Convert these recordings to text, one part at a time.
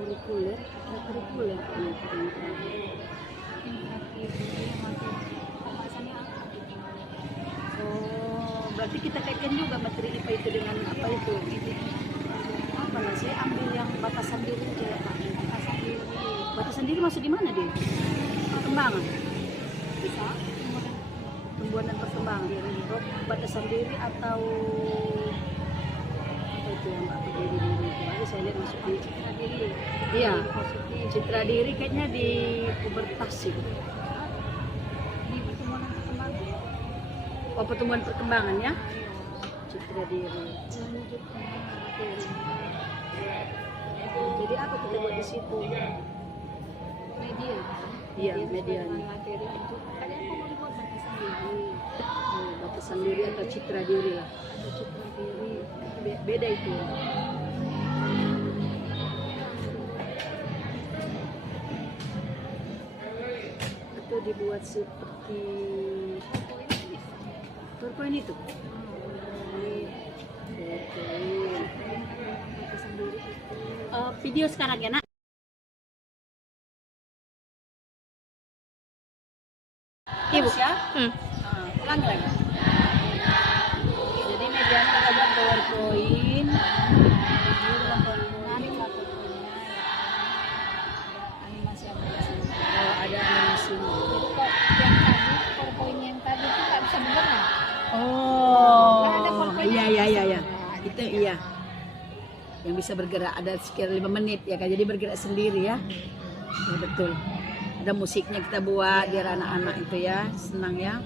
ekstrakurikuler ekstrakurikuler yang terakhir. Oh, berarti kita kaitkan juga materi IPA itu dengan apa itu? Apa lah, saya ambil yang batasan diri aja ya Pak. Batasan diri. Batasan diri masuk di mana dia? Perkembangan. Bisa. Tumbuhan dan perkembangan. Oh, batasan diri atau apa itu yang Mbak pakai di diri itu? Ada saya lihat masuk di citra diri. Iya. Citra diri kayaknya di pubertas sih. Di pertumbuhan dan perkembangan. Oh, pertumbuhan perkembangan ya? Citra diri. Jadi apa kita buat di situ? Media. Iya, media. Materi untuk kalian mau membuat batasan diri. Batasan diri atau citra diri lah. Atau citra diri. Beda itu. Atau dibuat seperti PowerPoint itu. Video sekarang ya nak. Ibu ya. Ulang lagi. Jadi medianya kita buat PowerPoint. Ada animasi. Yang tadi PowerPoint yang tadi itu nggak bisa bergerak. Oh, iya. Itu iya. Yang bisa bergerak ada sekitar 5 menit ya kan, jadi bergerak sendiri ya. Ya betul. Ada musiknya kita buat biar anak-anak itu ya senang ya.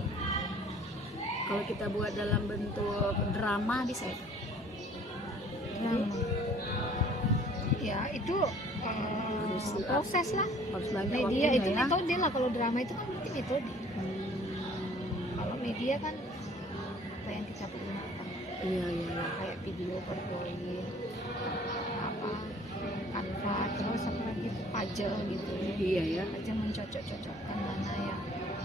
Kalau kita buat dalam bentuk drama bisa ya? Drama. Ya itu proses lah. Harus media itu ya? Metode lah, kalau drama itu kan berarti metode. Kalau media kan apa yang kita pergunakan. Iya. Kayak video, PowerPoint, apa, Canva, terus apa lagi puzzle gitu. Iya ya. Puzzle mencocok-cocokkan mana yang.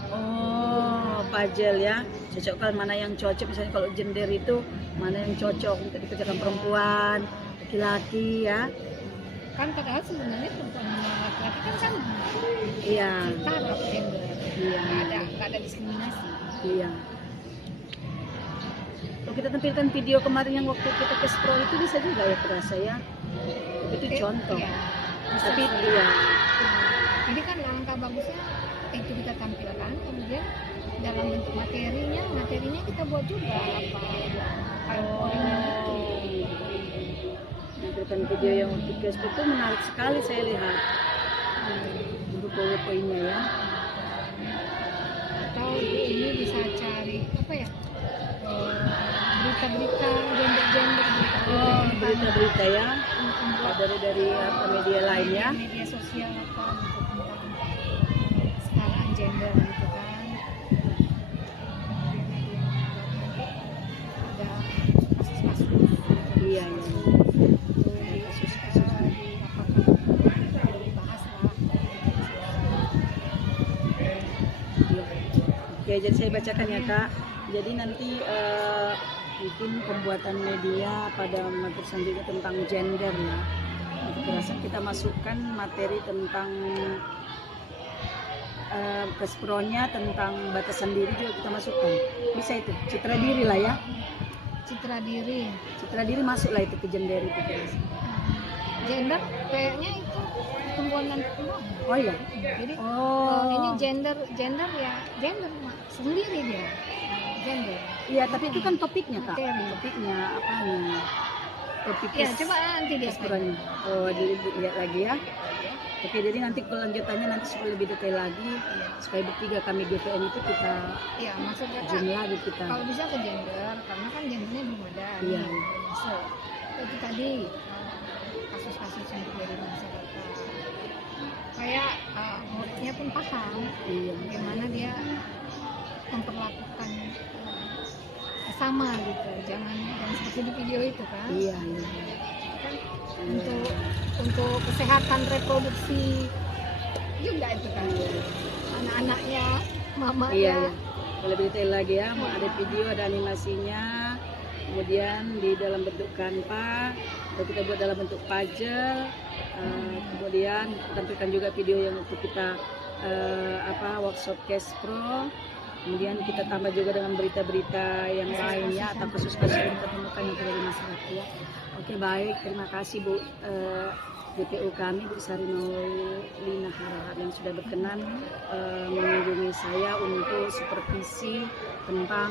Oh, puzzle ya. Cocokkan mana yang cocok. Misalnya kalau gender itu mana yang cocok untuk dikerjakan perempuan, laki-laki ya. Kan padahal sebenarnya perempuan dan laki-laki kan sama. Iya. Setara gender. Iya. Nggak ada diskriminasi. Iya. Kalau kita tampilkan video kemarin yang waktu kita ke Spro itu bisa juga ya terasa ya. Itu contoh. Iya. Tapi iya. Jadi kan langkah bagusnya itu kita tampilkan, kemudian dalam bentuk materinya kita buat juga apa PowerPoint-nya itu. Tampilkan video yang untuk ke Spro itu menarik sekali saya lihat. Untuk PowerPoint-nya ya. Atau ini bisa cari apa ya? Berita-berita gender berita-berita ya dari apa media lainnya, media sosial apa gitu tentang sekarang gender gitu kan. Ada kasus-kasus iya kasus-kasus dibahas lah. Oke, jadi saya bacakan ya Kak. Jadi nanti mungkin pembuatan media pada materi selanjutnya tentang gender ya. Kita masukkan materi tentang kespronya tentang batasan diri juga kita masukkan. Bisa itu citra diri lah ya. Citra diri masuklah itu ke gender itu. Gender kayaknya itu perempuan dan perempuan. Oh iya. Jadi ini gender ya gender sendiri dia. Gender. Iya, tapi itu kan topiknya Kak. Topiknya apanya? Topiknya. Ya, coba nanti dia sebenarnya. Oh, dilihat lagi ya. Oke, jadi nanti kelanjutannya nanti supaya lebih detail lagi, supaya bertiga kami GPN itu kita. Iya, maksudnya lagi kita. Kalau bisa ke gender, karena kan gendernya belum ada. Iya. So, itu tadi kasus-kasus yang terjadi di masyarakat. Kayak muridnya pun paham. Iya. Bagaimana dia memperlakukan sama gitu, jangan seperti di video itu kan. Iya. Kan untuk kesehatan reproduksi juga itu kan. Anak-anaknya, mamanya. Iya. Lebih detail lagi ya, mau ada video, ada animasinya, kemudian di dalam bentuk Canva, atau kita buat dalam bentuk puzzle, Kemudian tampilkan juga video yang untuk kita workshop Cash Pro. Kemudian kita tambah juga dengan berita-berita yang lainnya atau kasus-kasus yang kita temukan yang terjadi di masyarakat ya. Oke, baik, terima kasih Bu DPU kami Bu Sarinolina Harahap yang sudah berkenan mengunjungi saya untuk supervisi tentang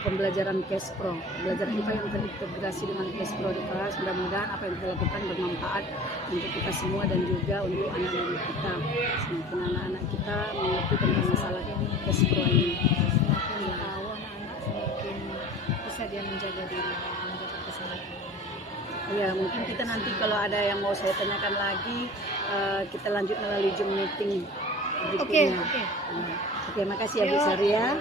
pembelajaran Cash Pro, belajar IPA yang terintegrasi dengan Cash Pro di kelas. Mudah-mudahan apa yang kita lakukan bermanfaat untuk kita semua dan juga untuk anak-anak kita. Semakin anak-anak kita mengerti tentang masalah Cash Pro ini, semakin tahu anak-anak semakin bisa dia menjaga diri, menjaga kesehatan. Ya, mungkin kita nanti kalau ada yang mau saya tanyakan lagi, kita lanjut melalui Zoom meeting berikutnya. Oke, makasih ya Bu Saria.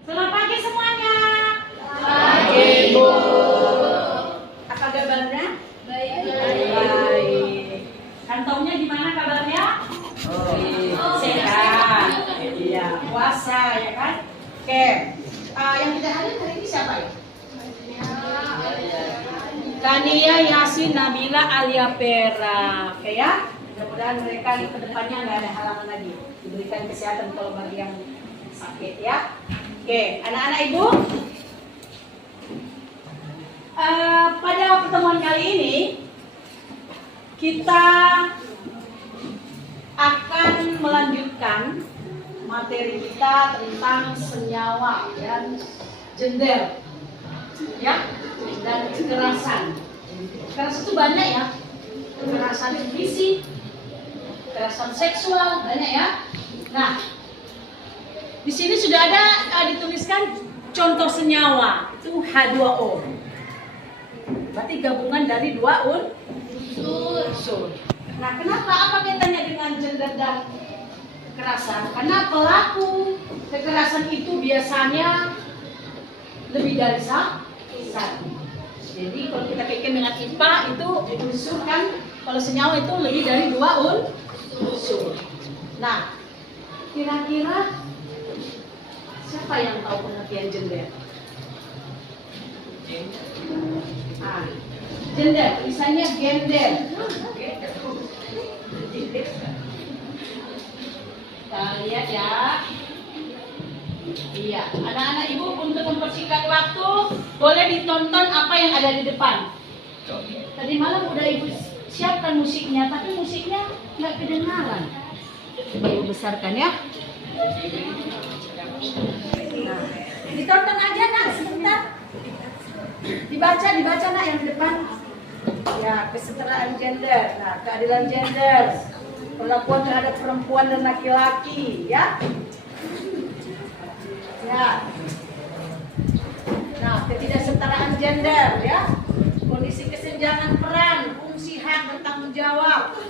Selamat pagi semuanya. Pagi Bu. Apa kabarnya? Baik. Baik. Kantongnya gimana kabarnya? Sehat. Iya. Puasa ya kan? Oke. Yang tidak hadir hari ini siapa ya? Tania Yasin Nabila Alia Pera. Oke ya. Mudah-mudahan mereka di kedepannya nggak ada halangan lagi. Diberikan kesehatan kalau bagi yang sakit ya. Oke, anak-anak Ibu, pada pertemuan kali ini kita akan melanjutkan materi kita tentang senyawa dan gender, ya, dan kekerasan. Kekerasan itu banyak ya, kekerasan fisik, kekerasan seksual banyak ya. Nah, di sini sudah ada dituliskan contoh senyawa itu H2O. Berarti gabungan dari dua unsur. Nah, kenapa? Apa kaitannya dengan gender dan kekerasan? Karena pelaku kekerasan itu biasanya lebih dari satu. Jadi kalau kita kaitkan dengan IPA itu unsur kan, kalau senyawa itu lebih dari dua unsur. Nah, kira-kira siapa yang tahu pengertian gender? Gender, tulisannya gender. Kita lihat ya. Iya, anak-anak Ibu untuk mempersingkat waktu, boleh ditonton apa yang ada di depan. Tadi malam udah Ibu siapkan musiknya, tapi musiknya nggak kedengaran. Ibu besarkan ya. Nah, ditonton aja nak sebentar. Dibaca nak yang di depan. Ya, kesetaraan gender. Nah, keadilan gender. Perlakuan terhadap perempuan dan laki-laki, ya. Ya. Nah, ketidaksetaraan gender, ya. Kondisi kesenjangan peran, fungsi, hak dan tanggung jawab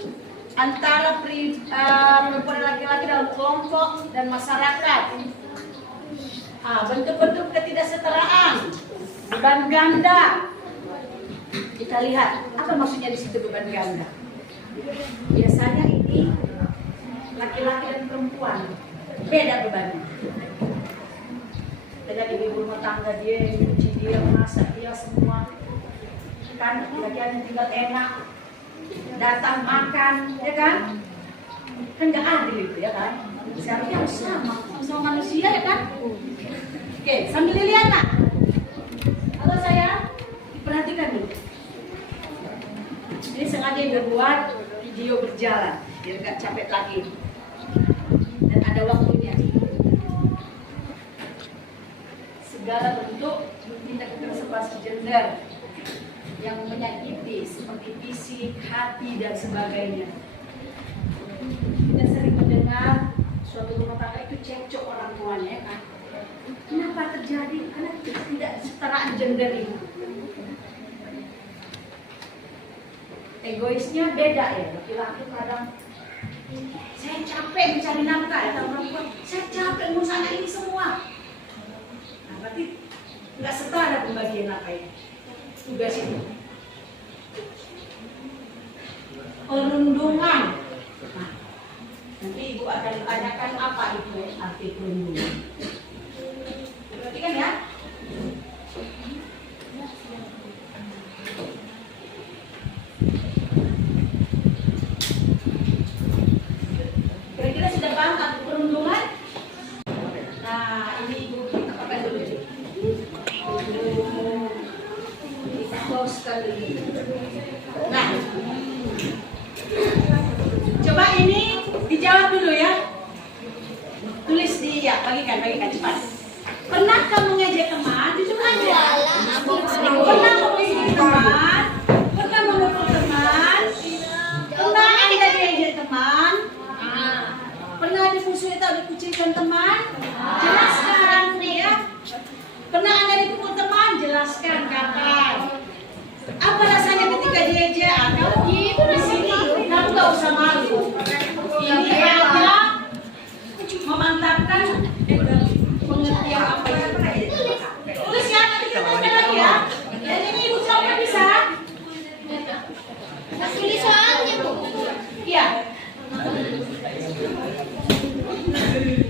antara perempuan dan laki-laki dalam kelompok dan masyarakat. Bentuk-bentuk ketidaksetaraan, beban ganda. Kita lihat apa maksudnya di situ beban ganda. Biasanya ini laki-laki dan perempuan beda bebannya. Beda di rumah tangga dia, nyuci dia, masak dia semua. Kan laki-laki tinggal enak, datang makan, ya kan? Kan nggak adil itu ya kan? Seharusnya harus sama manusia ya kan? Oke, sambil dilihat nak. Halo saya, perhatikan dulu. Ini sengaja dibuat video berjalan, biar nggak capek lagi. Dan ada waktunya. Segala bentuk tindak kekerasan gender yang menyakiti seperti fisik, hati dan sebagainya. Kita sering mendengar suatu rumah tangga itu cekcok orang tuanya ya kan? Kenapa terjadi? Karena tidak kesetaraan gender ini. Egoisnya beda ya, laki-laki kadang saya capek mencari nafkah ya, perempuan saya capek ngurus anak ini semua. Nah, berarti nggak setara pembagian nafkah ini. Tugas itu. Perundungan. Nah, Nanti Ibu akan tanyakan apa itu arti perundungan. Perhatikan ya. Kira-kira sudah paham arti perundungan? Nah, ini Ibu kita pakai dulu. Nah, coba ini dijawab dulu ya. Tulis di ya, bagikan cepat. Pernah kamu ngejek teman? Jujur aja. Pernah mengejek teman? Pernah memukul teman? Pernah Anda diejek teman? Pernah dimusuhi atau dikucilkan teman? Jelaskan ya. Pernah Anda dipukul teman? Jelaskan kapan. Apa rasanya ketika diejek? Kamu di sini, kamu gak usah malu. Ini hanya memantapkan pengertian apa itu. Tulis ya, nanti kita baca lagi ya. Dan ini Ibu coba bisa. Tulis soalnya, Bu. Iya.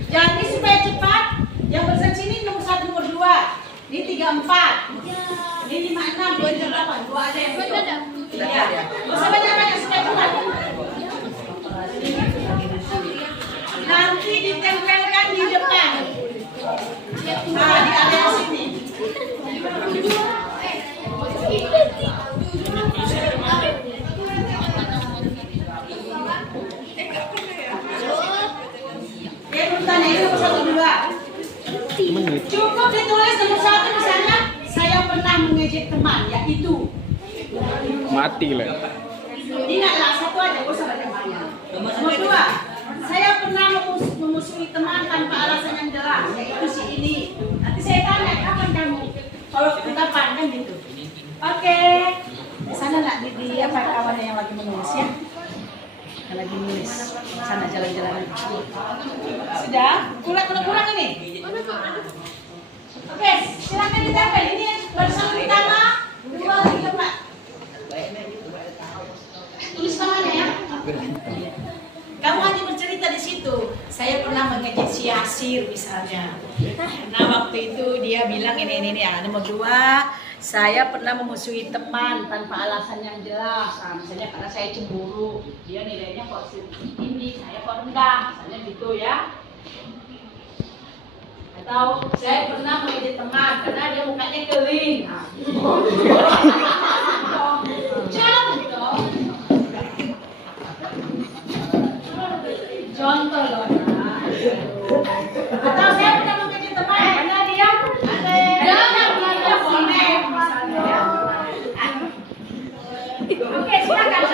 Jadi supaya cepat, yang bersaksi ini nomor 1, nomor 2. Ini 3, 4. Ini 5, 6, 2, 8. 2 ada yang betul. Iya. Usah banyak-banyak supaya cepat. Nanti ditempelkan di depan. Nah, di area sini. Ya, belum tanya ini nomor 1, 2. Cukup ditulis nomor 1 misalnya, saya pernah mengejek teman, ya itu. Mati lah. Ingatlah satu aja, gak usah banyak-banyak. Nomor 2, saya pernah memusuhi teman tanpa alasan yang jelas, yaitu si ini. Nanti saya tanya, kapan kamu? Kalau kapan kan gitu. Oke. Di sana nak di apa kawan yang lagi menulis ya? Yang lagi menulis. Sana jalan-jalan. Sudah? Kurang ini? Oke, silakan ditempel. Ini barusan pertama, 2, 3, 4. Tulis namanya ya. Kamu hanya bercerita di situ. Saya pernah mengejek si Yasir misalnya. Nah waktu itu dia bilang ini ya. Nomor 2, saya pernah memusuhi teman tanpa alasan yang jelas. Nah, misalnya karena saya cemburu, dia nilainya kok tinggi, saya kok rendah, misalnya gitu ya. Atau saya pernah mengejek teman karena dia mukanya kering. Nah, contoh. Contoh loh. Atau saya pernah mengejek teman karena dia ada bonek misalnya. Oke, silakan.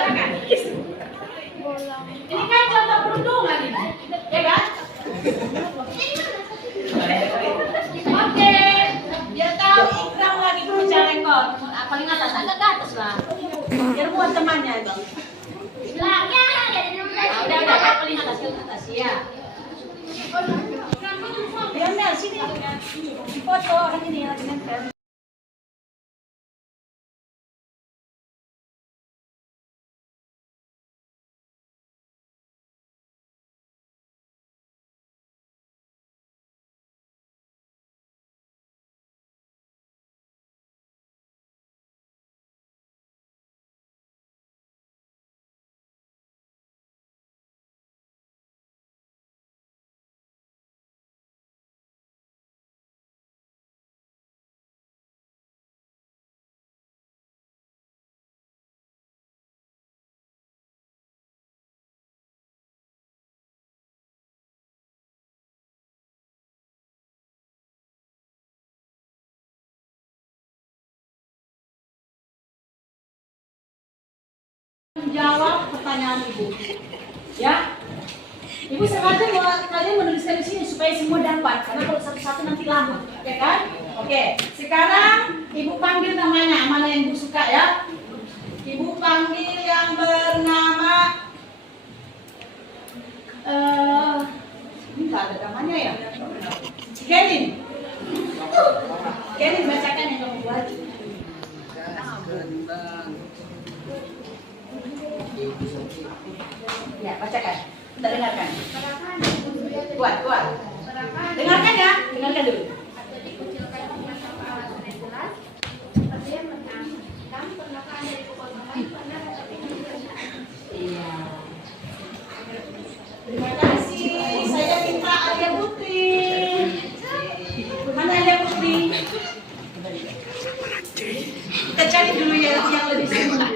Ini kan contoh perundungan ini, ya kan? Oke, biar tahu Ikram lagi baca rekor. Paling atas, agak ke atas lah. Biar buat temannya itu. Bilangnya Udah, paling atas ya. Ya Mel, sini. Foto kan ini lagi nempel. Menjawab pertanyaan Ibu. Ya. Ibu sengaja buat kalian menuliskan di sini supaya semua dapat, karena kalau satu-satu nanti lama, oke kan? Oke. Sekarang Ibu panggil namanya, mana yang Ibu suka ya? Ibu panggil yang bernama ini nggak ada namanya ya? Gelin. Gelin bacakan yang kamu buat. Ya, bacakan. Kita dengarkan. Kuat, kuat. Dengarkan ya, dengarkan dulu. Iya. Terima kasih. Saya minta Arya Putri. Mana Arya Putri? Kita cari dulu yang lebih sempurna.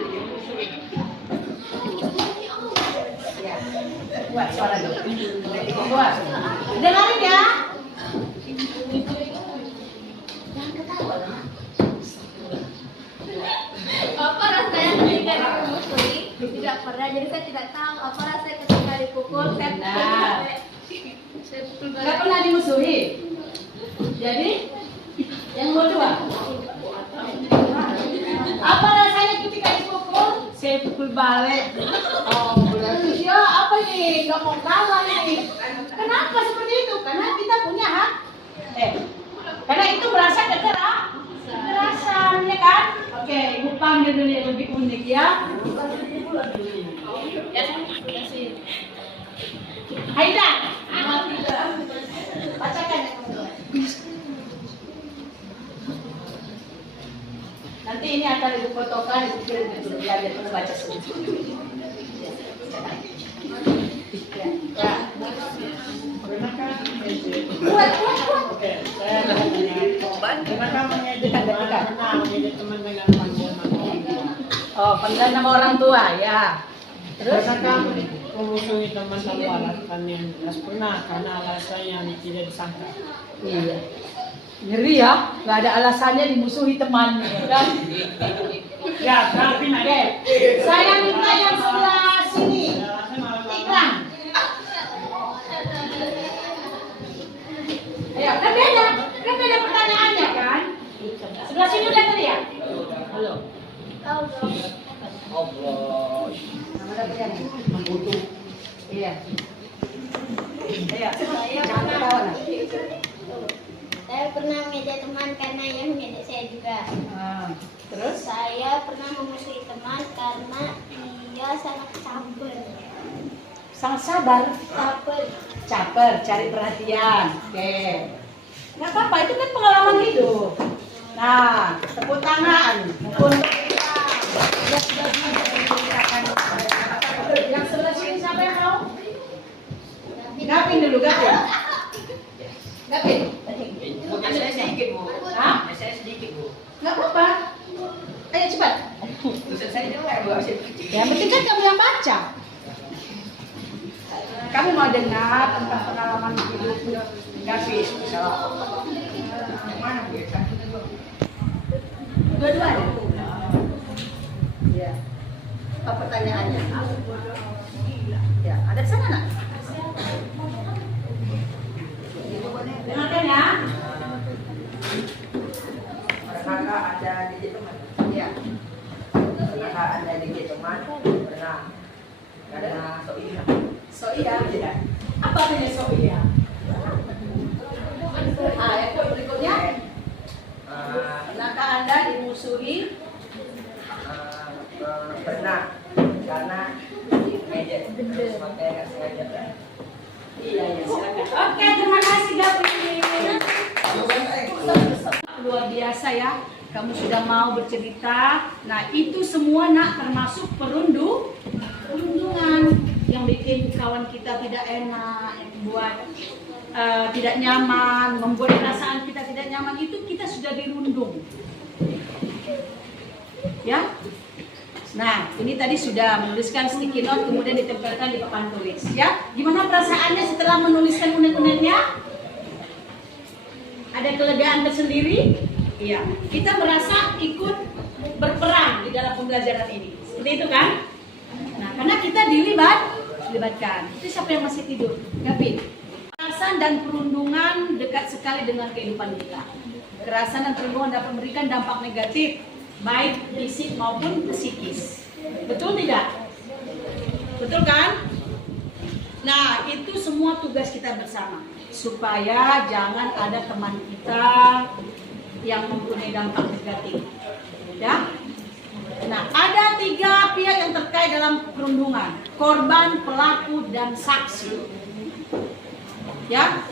Ya. Kuat suara dulu. Kuat. Dengarin ya. Apa rasanya ketika dimusuli? Tidak pernah, jadi saya tidak tahu apa rasanya ketika dipukul. Saya pukul Nggak balik. pernah dimusuhi. Jadi yang kedua, apa rasanya ketika dipukul? Saya pukul balik. Oh, berarti ya apa nih? Nggak mau kalah nih. Kenapa seperti itu? Karena kita punya hak. Karena itu merasa kekerasan, ya kan? Oke, ibu panggil dulu yang lebih unik ya. Haida, bacakan. Nanti ini akan ibu fotokan, ibu kirim dulu biar dia pernah baca sendiri. Ya. Kuat. Oh, panggilan nama orang tua ya. Terus? Memusuhi teman tanpa alasan yang jelas pernah karena alasan yang tidak disangka. Iya. Ngeri ya, nggak ada alasannya dimusuhi temannya, kan? Ya, tapi Oke, saya minta yang sebelah sini. Iklan. Ayo, kan beda pertanyaannya kan? Sebelah sini udah tadi ya? Halo. Tahu dong. Nama dapetnya nih? Membutuh. Iya. Iya. Jangan ketawa nah. Saya pernah mengejek teman karena ia mengejek saya juga. Terus? Saya pernah memusuhi teman karena ia sangat caper. Sangat sabar. Caper. Cari perhatian. Oke. Nggak apa-apa, itu kan pengalaman hidup. Nah, tepuk tangan untuk kita. Ya, sudah diceritakan. Yang sebelah sini siapa yang mau? Gapin dulu, Gapin. Gapin. Saya sedikit, Bu. Hah? Saya sedikit, Bu. Nggak apa-apa. Ayo cepat. Maksud saya dengar, Bu. Yang penting kan kamu yang baca. Kamu mau dengar tentang pengalaman hidup Gapin? Yang mana, Bu? Dua-duanya. Ya. Apa pertanyaannya? Ya, ada di sana nak? Dengarkan ya. Pernahkah ada di teman? Ya. Pernahkah ada di teman? Pernah. Karena so iya. So iya. Apa artinya so iya? Yang berikutnya. Pernahkah Anda dimusuhi? Pernah. Karena ngejek. Terus makanya nggak sengaja. Iya, silakan. Oke, terima kasih Gapin. Luar biasa ya. Kamu sudah mau bercerita. Nah, itu semua nak termasuk perundungan yang bikin kawan kita tidak enak, buat tidak nyaman, membuat perasaan kita tidak nyaman, itu kita sudah dirundung. Ya. Nah, ini tadi sudah menuliskan sticky note, kemudian ditempelkan di papan tulis. Ya, gimana perasaannya setelah menuliskan unek-uneknya? Ada kelegaan tersendiri? Iya. Kita merasa ikut berperan di dalam pembelajaran ini. Seperti itu kan? Nah, karena kita dilibatkan. Itu siapa yang masih tidur? Gapin. Kekerasan dan perundungan dekat sekali dengan kehidupan kita. Kekerasan dan perundungan dapat memberikan dampak negatif, baik fisik maupun psikis. Betul tidak? Betul kan? Nah, itu semua tugas kita bersama. Supaya jangan ada teman kita yang mempunyai dampak negatif. Ya? Nah, ada 3 pihak yang terkait dalam perundungan: korban, pelaku, dan saksi. Ya.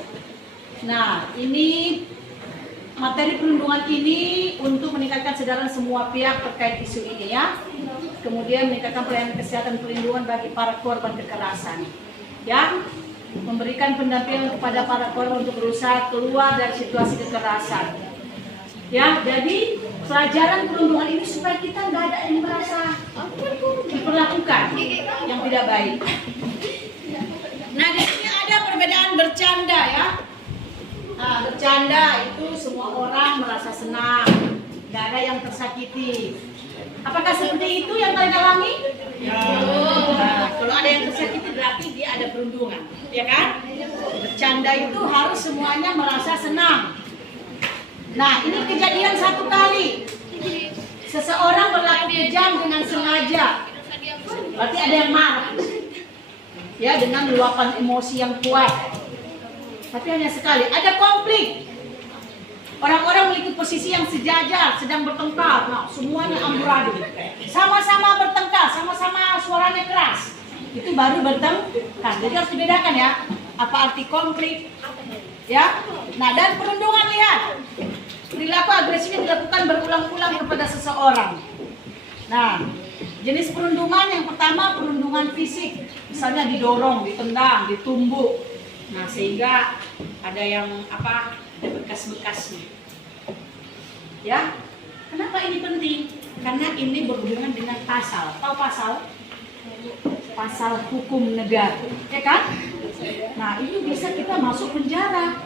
Nah, ini materi perundungan ini untuk meningkatkan kesadaran semua pihak terkait isu ini ya. Kemudian meningkatkan pelayanan kesehatan perlindungan bagi para korban kekerasan. Ya. Memberikan pendampingan kepada para korban untuk berusaha keluar dari situasi kekerasan. Ya, jadi pelajaran perundungan ini supaya kita nggak ada yang merasa diperlakukan yang tidak baik. Nah, di sini ada perbedaan bercanda ya. Nah, bercanda itu semua orang merasa senang, nggak ada yang tersakiti. Apakah seperti itu yang kalian alami? Ya. Nah, kalau ada yang tersakiti berarti dia ada perundungan, ya kan? Bercanda itu harus semuanya merasa senang. Nah, ini kejadian 1 kali. Seseorang berlaku kejam dengan sengaja. Berarti ada yang marah. Ya, dengan luapan emosi yang kuat. Tapi hanya sekali. Ada konflik. Orang-orang memiliki posisi yang sejajar, sedang bertengkar. Nah, semuanya amburadul. Sama-sama bertengkar, sama-sama suaranya keras. Itu baru bertengkar. Jadi harus dibedakan ya. Apa arti konflik? Ya. Nah, dan perundungan lihat. Perilaku agresif dilakukan berulang-ulang kepada seseorang. Nah, jenis perundungan yang pertama perundungan fisik, misalnya didorong, ditendang, ditumbuk. Nah, sehingga ada yang ada bekas-bekasnya. Ya, kenapa ini penting? Karena ini berhubungan dengan pasal. Tahu pasal? Pasal hukum negara, ya kan? Nah, ini bisa kita masuk penjara.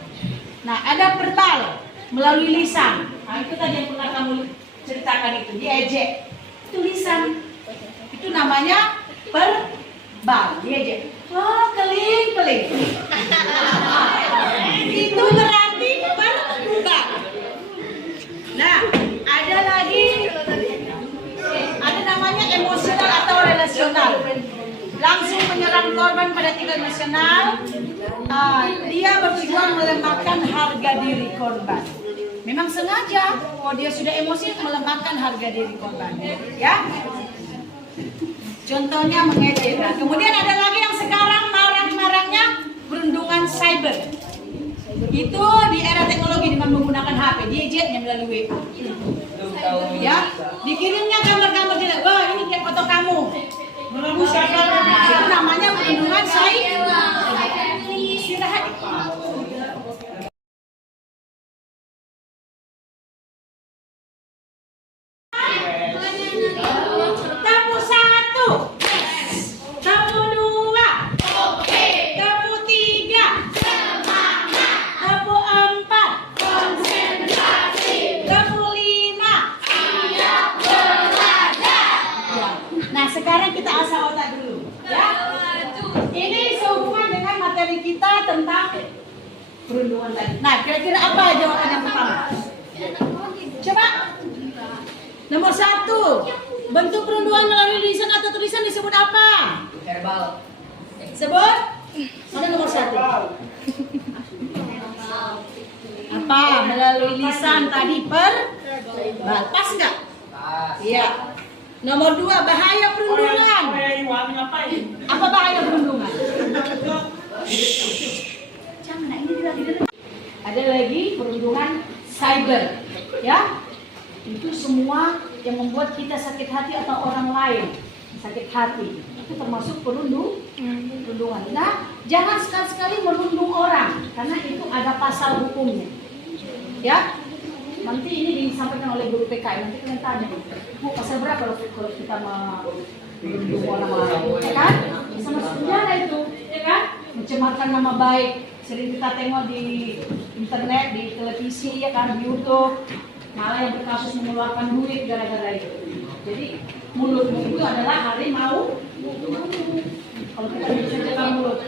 Nah, ada verbal melalui lisan. Nah, itu tadi yang pernah kamu ceritakan itu, diejek. Itu lisan. Itu namanya verbal, diejek. Oh, keling. Itu berarti verbal. Nah, ada lagi, ada namanya emosional atau relasional. Langsung menyerang korban pada tingkat emosional. Dia bertujuan melemahkan harga diri korban. Memang sengaja, kalau dia sudah emosi melemahkan harga diri korban. Ya, contohnya mengejek. Nah, kemudian ada lagi yang sekarang marah-marahnya perundungan cyber. Itu di era teknologi dengan menggunakan HP, diejeknya melalui WA. Ya, dikirimnya gambar-gambar tidak. Wah, ini kayak foto kamu. Nah, itu namanya perundungan cyber. Istirahat. Tamu 1, tamu 2, tamu 3, tamu 4, tamu 5. Nah, sekarang kita asah otak dulu. Ya. Ini sehubungan dengan materi kita tentang perundungan tadi. Nah, kira-kira apa jawaban yang pertama? Coba. Nomor 1, bentuk perundungan melalui lisan atau tulisan disebut apa? Verbal. Sebut. Mana nomor 1? Apa? Melalui lisan tadi verbal. Pas nggak? Iya. Nomor 2, bahaya perundungan. Apa bahaya perundungan? Jangan, ini lagi. Ada lagi perundungan cyber, ya. Itu semua yang membuat kita sakit hati atau orang lain sakit hati. Itu termasuk perundungan. Nah, jangan sekali-sekali merundung orang karena itu ada pasal hukumnya. Ya. Nanti ini disampaikan oleh guru PKI, nanti kalian tanya, Bu, pasal berapa kalau kita merundung orang lain, ya kan? Bisa masuk penjara itu, ya kan? Mencemarkan nama baik, sering kita tengok di internet, di televisi, ya kan, di YouTube, malah yang berkasus mengeluarkan duit gara-gara itu. Jadi mulutmu itu adalah harimau. Kalau kita bisa jaga mulut.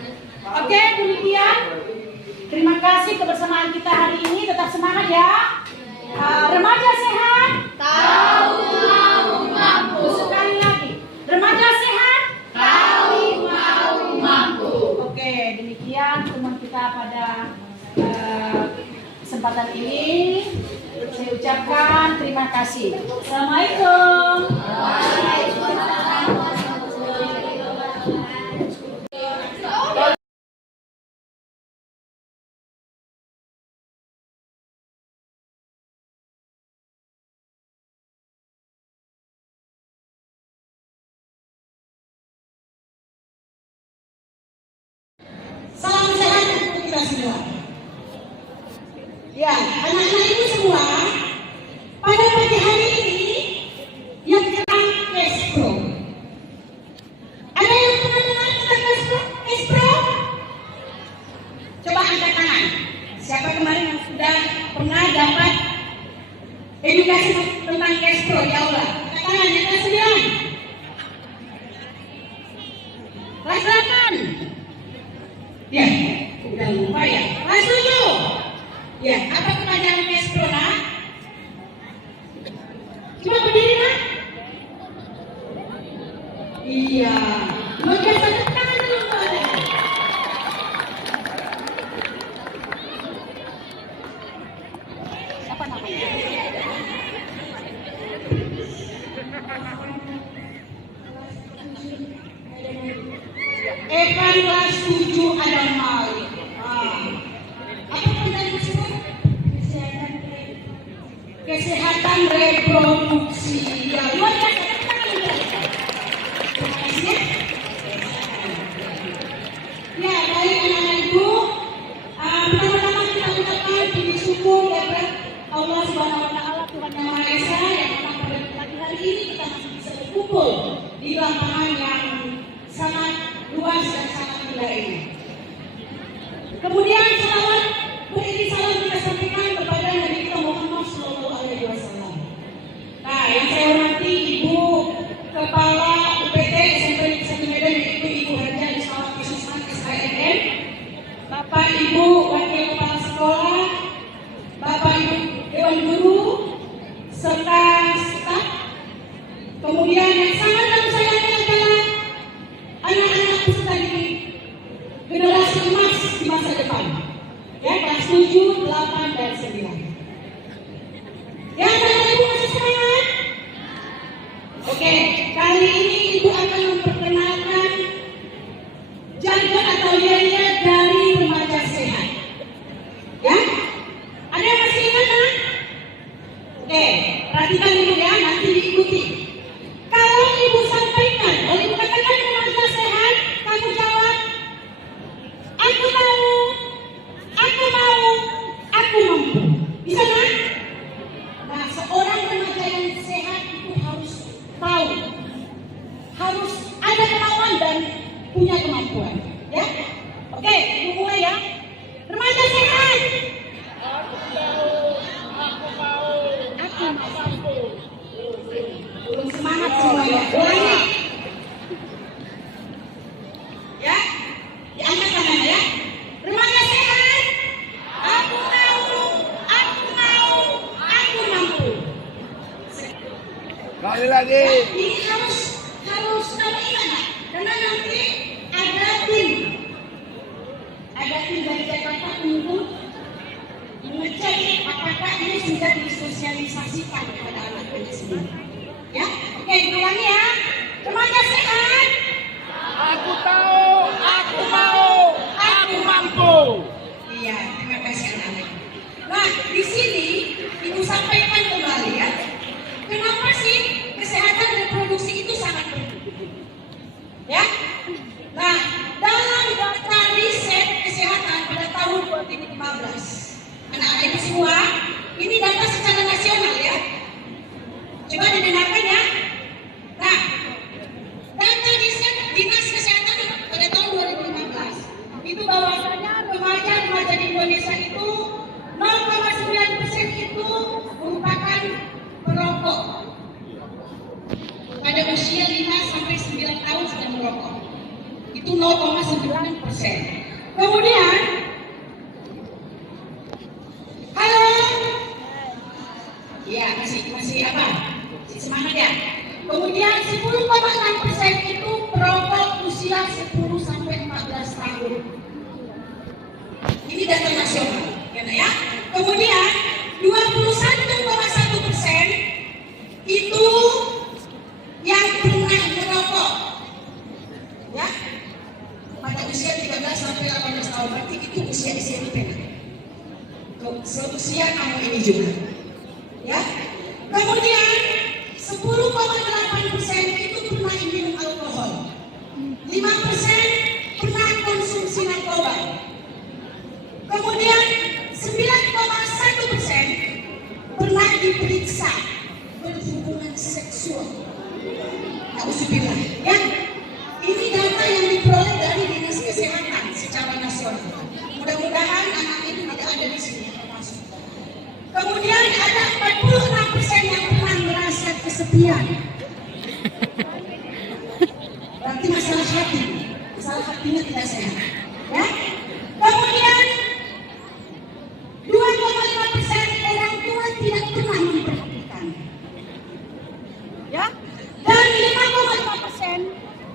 Oke, demikian. Terima kasih kebersamaan kita hari ini. Tetap semangat ya. Remaja sehat. Tahu mau mampu. Sekali lagi. Remaja sehat. Tahu mau mampu. Oke, demikian teman kita pada kesempatan ini. Saya ucapkan terima kasih. Assalamualaikum. Salam sehat untuk kita semua. Ya, anak-anak ibu semua, pada pagi hari ini yang tentang cash flow. Ada yang pernah dengar tentang cash flow? Cash flow? Coba angkat tangan. Siapa kemarin yang sudah pernah dapat edukasi tentang cash flow di aula? Angkat tangan, yang kelas 9. Kelas 8. Ya, udah lupa ya. Kelas 7. Ya, apa kepanjangan cash flow, nak? Coba berdiri, nak. Iya. Bagian satu tangan dulu, Pak. Siapa namanya? Evan kelas 7 ada Malik. Apa kepanjangan cash flow? Kesehatan reproduksi. Ya, luar biasa. Terima kasih ya. Ya, baik anak-anak ibu. Pertama-tama kita ucapkan puji syukur kepada Allah Subhanahu wa Ta'ala, Tuhan Yang Maha Esa, yang pada pagi hari ini kita masih bisa berkumpul di lapangan yang sangat luas dan sangat indah ini. Kemudian salawat beriringi salam kita sampaikan kepada Nabi kita Muhammad Sallallahu Alaihi Wasallam. Nah, yang saya hormati Ibu Kepala UPT SMP Negeri 1 Medan, yaitu Ibu Haja Ismawati Kusuma SHMM, Bapak Ibu Wakil Kepala Sekolah, Bapak Ibu Dewan Guru, serta staf. Kemudian yang sangat kami sayangkan adalah anak-anak peserta didik generasi emas di masa depan. Ya, kelas 7, 8, dan 9. Ya, anak-anak ibu masih semangat? Oke, kali ini ibu akan memperkenalkan jargon atau yel-yel dari remaja sehat. Ya, ada yang masih ingat, kan? Oke, perhatikan dulu ya, nanti diikuti. Kalau ibu sampaikan, kalau ibu katakan remaja sehat, kamu jawab, aku tahu, aku mau, aku mampu. Bisa kan? Nah, seorang remaja yang sehat itu harus tahu, harus ada kemauan dan punya kemampuan. Ya, oke, ibu mulai ya. Remaja sehat. Aku mampu. Belum semangat semuanya. Ulangi. Ya, diangkat tangannya ya. Remaja sehat. Aku tahu, aku mau, aku mampu. Kali lagi. Ya, ini harus kamu ingat, Nak. Karena nanti ada tim dari Jakarta untuk mengecek apakah ini sudah disosialisasikan kepada anak-anak sendiri. Ya, oke, ulangi ya. Remaja sehat. Aku tahu, aku mau, aku mampu. Iya, terima kasih anak-anak. Nah, di sini ibu sampaikan kembali ya. Kenapa sih kesehatan reproduksi itu sangat penting? Ya. Nah, dalam data riset kesehatan pada tahun 2015, anak-anak ibu semua, ini data secara nasional ya. Coba didengarkan ya. Nah, data riset Dinas Kesehatan pada tahun 2015 itu bahwasanya remaja di Indonesia itu 0,9% itu merupakan perokok. Pada usia 5 sampai 9 tahun sudah merokok. Itu 0,9%. Kemudian, halo. Ya, masih apa? Masih semangat ya. Kemudian 10,6% itu perokok usia 10 sampai 14 tahun. Ini data nasional, ya. Kemudian 21 suatu siang kamu ini juga. Ya. Kemudian 10,8% itu pernah minum alkohol. 5% pernah konsumsi narkoba. Kemudian 9,1% pernah diperiksa berhubungan seksual. Nauzubillah, ya. Ini data yang diperoleh dari Dinas Kesehatan secara nasional. Mudah-mudahan anak itu tidak ada di sini termasuk. Kemudian ada 46% yang pernah merasa kesepian. Berarti masalah hatinya tidak sehat. Ya. Kemudian 2,5% orang tua tidak pernah memperhatikan. Ya. Dan 5,5%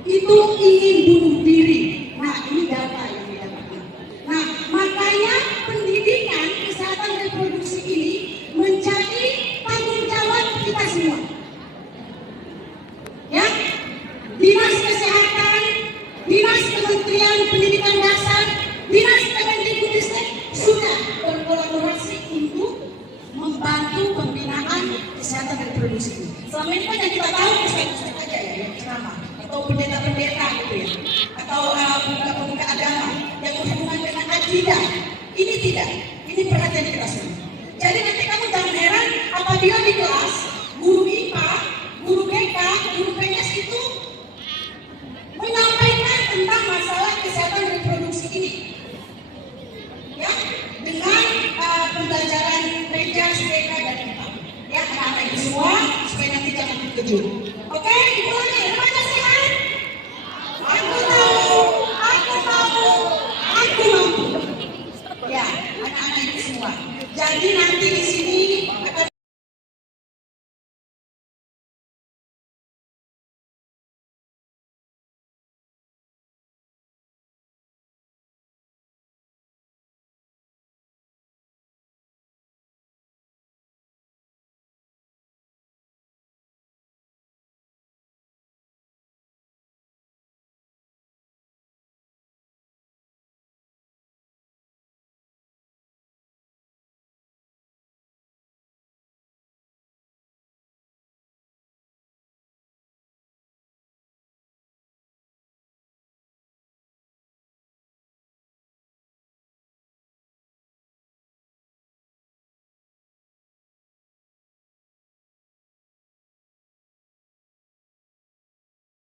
itu ingin bunuh diri. Nah, ini data yang didapatkan. Nah, makanya pendidikan kesehatan reproduksi ini menjadi tanggung jawab kita semua. Ya, Dinas Kesehatan, Dinas Kementerian Pendidikan Dasar, Dinas Kemendikbudristek sudah berkolaborasi untuk membantu pembinaan kesehatan reproduksi ini. Selama ini kan yang kita tahu ustaz-ustaz aja ya, yang ceramah atau pendeta-pendeta gitu ya, atau pemuka-pemuka agama yang berhubungan dengan akidah. Ini tidak, ini perhatian kita semua. Jadi nanti kamu jangan heran apabila di kelas guru IPA, guru BK, guru PNS itu menyampaikan tentang masalah kesehatan reproduksi ini. Ya, dengan pembelajaran meja, SPK dan IPA. Ya, anak-anak itu semua supaya nanti jangan terkejut. Oke, diulangi. Remaja sehat. Aku tahu, aku mau, aku mampu. Ya, anak-anak itu semua. Jadi nanti